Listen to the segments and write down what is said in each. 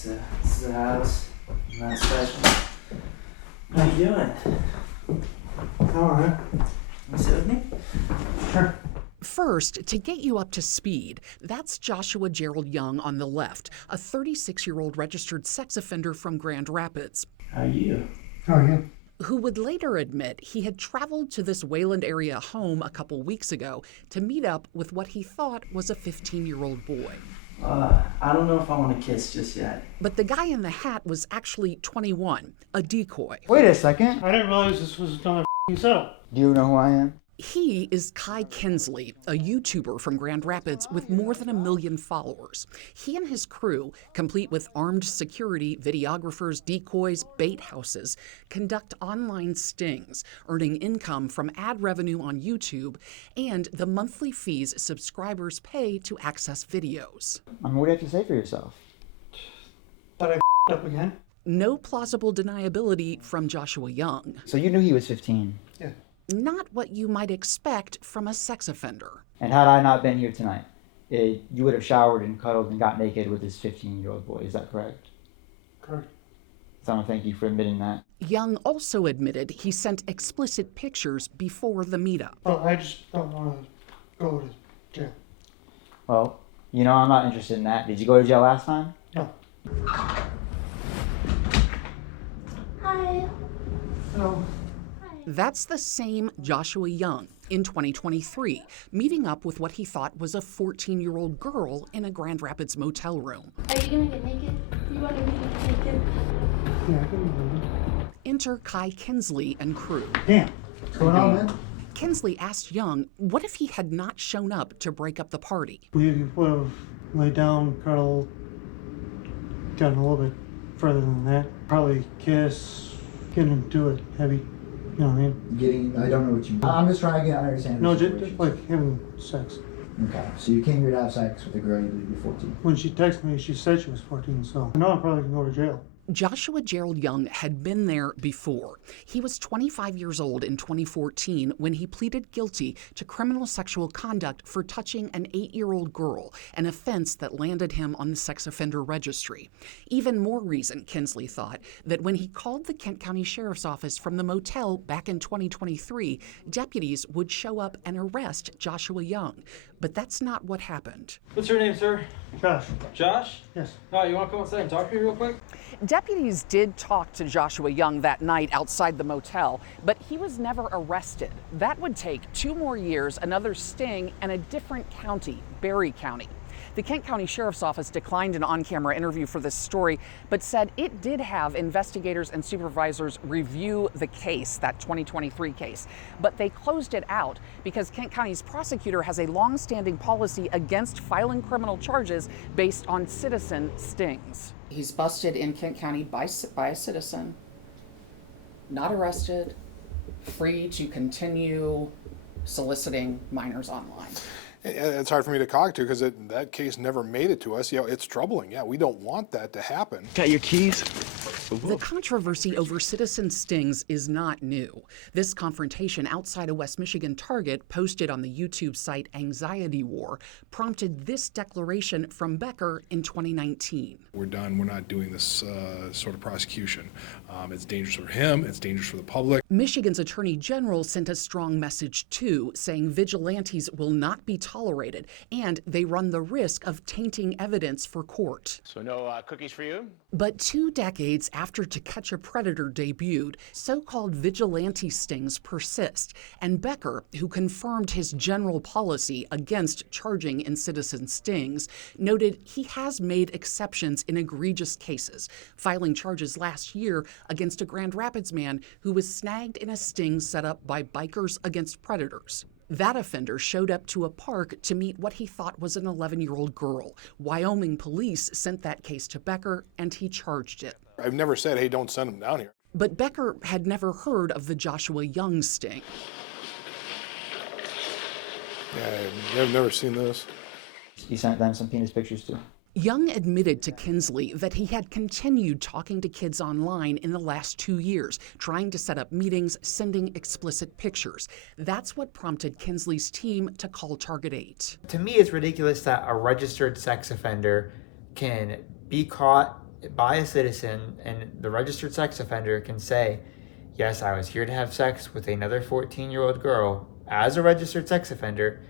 So this is the house. Not special. How you doing? All right. You sit with me? Sure. First, to get you up to speed, that's Joshua Gerald Young on the left, a 36-year-old registered sex offender from Grand Rapids. How are you? How are you? Who would later admit he had traveled to this Wayland area home a couple weeks ago to meet up with what he thought was a 15-year-old boy. I don't know if I want to kiss just yet. But the guy in the hat was actually 21, a decoy. Wait a second. I didn't realize this was another setup. Do you know who I am? He is Kai Kinsley, a YouTuber from Grand Rapids with more than 1 million followers. He and his crew, complete with armed security, videographers, decoys, bait houses, conduct online stings, earning income from ad revenue on YouTube and the monthly fees subscribers pay to access videos. What do you have to say for yourself? But I up again. No plausible deniability from Joshua Young. So you knew he was 15. Yeah. Not what you might expect from a sex offender. And had I not been here tonight, you would have showered and cuddled and got naked with this 15-year-old boy. Is that correct? Correct. So I want to thank you for admitting that. Young also admitted he sent explicit pictures before the meetup. But I just don't want to go to jail. Well, you know I'm not interested in that. Did you go to jail last time? No. Hi. No. That's the same Joshua Young in 2023, meeting up with what he thought was a 14-year-old girl in a Grand Rapids motel room. Are you gonna get naked? You want me to get naked? Yeah, I can Enter Kai Kinsley and crew. Damn. What's going on, man? Kinsley asked Young what if he had not shown up to break up the party. We would have laid down, cuddled, gotten a little bit further than that. Probably kiss, get into it heavy. You know what I mean? I don't know what you mean. I'm just trying to understand. No, the just situation. like having sex. Okay, so you came here to have sex with a girl you believe you're 14. When she texted me, she said she was 14, so I know I'm probably gonna go to jail. Joshua Gerald Young had been there before. He was 25 years old in 2014 when he pleaded guilty to criminal sexual conduct for touching an 8-year-old girl, an offense that landed him on the sex offender registry. Even more reason, Kinsley thought, that when he called the Kent County Sheriff's Office from the motel back in 2023, deputies would show up and arrest Joshua Young. But that's not what happened. What's your name, sir? Josh. Josh? Yes. All right, you want to come outside and talk to me real quick? Deputies did talk to Joshua Young that night outside the motel, but he was never arrested. That would take 2 more years, another sting, and a different county, Berry County. The Kent County Sheriff's Office declined an on-camera interview for this story, but said it did have investigators and supervisors review the case, that 2023 case. But they closed it out because Kent County's prosecutor has a long-standing policy against filing criminal charges based on citizen stings. He's busted in Kent County by a citizen, not arrested, free to continue soliciting minors online. It's hard for me to talk to because that case never made it to us. It's troubling. Yeah, we don't want that to happen. Got your keys? The controversy over citizen stings is not new. This confrontation outside a West Michigan Target posted on the YouTube site Anxiety War prompted this declaration from Becker in 2019. We're done. We're not doing this sort of prosecution. It's dangerous for him. It's dangerous for the public. Michigan's Attorney General sent a strong message too, saying vigilantes will not be tolerated and they run the risk of tainting evidence for court. So no cookies for you? But 2 decades after To Catch a Predator debuted, so-called vigilante stings persist, and Becker, who confirmed his general policy against charging in citizen stings, noted he has made exceptions in egregious cases, filing charges last year against a Grand Rapids man who was snagged in a sting set up by Bikers Against Predators. That offender showed up to a park to meet what he thought was an 11-year-old girl. Wyoming police sent that case to Becker, and he charged it. I've never said, hey, don't send him down here. But Becker had never heard of the Joshua Young sting. Yeah, I've never seen this. You sent them some penis pictures too? Young admitted to Kinsley that he had continued talking to kids online in the last 2 years, trying to set up meetings, sending explicit pictures. That's what prompted Kinsley's team to call Target 8. To me, it's ridiculous that a registered sex offender can be caught by a citizen, and the registered sex offender can say, yes, I was here to have sex with another 14-year-old girl as a registered sex offender,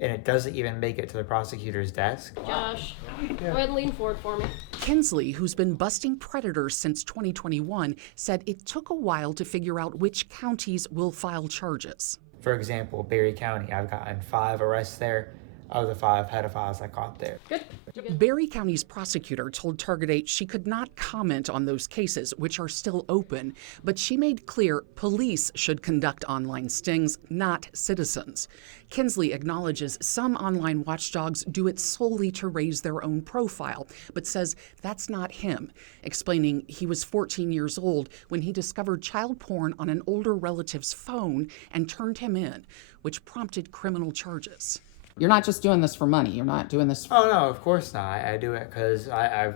and it doesn't even make it to the prosecutor's desk. Josh, go ahead and lean forward for me. Kinsley, who's been busting predators since 2021, said it took a while to figure out which counties will file charges. For example, Berry County, I've gotten 5 arrests there of the 5 pedophiles I caught there. Good. Berry County's prosecutor told Target 8 she could not comment on those cases, which are still open, but she made clear police should conduct online stings, not citizens. Kinsley acknowledges some online watchdogs do it solely to raise their own profile, but says that's not him, explaining he was 14 years old when he discovered child porn on an older relative's phone and turned him in, which prompted criminal charges. You're not just doing this for money. You're not doing this Oh, no, of course not. I do it because I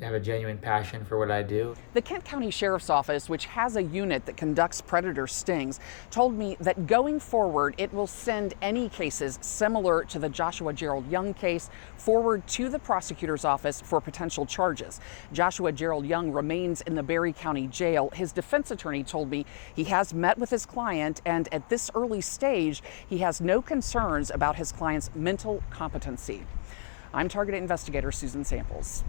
have a genuine passion for what I do. The Kent County Sheriff's Office, which has a unit that conducts predator stings, told me that going forward, it will send any cases similar to the Joshua Gerald Young case forward to the prosecutor's office for potential charges. Joshua Gerald Young remains in the Berry County Jail. His defense attorney told me he has met with his client, and at this early stage, he has no concerns about his client's mental competency. I'm Target investigator Susan Samples.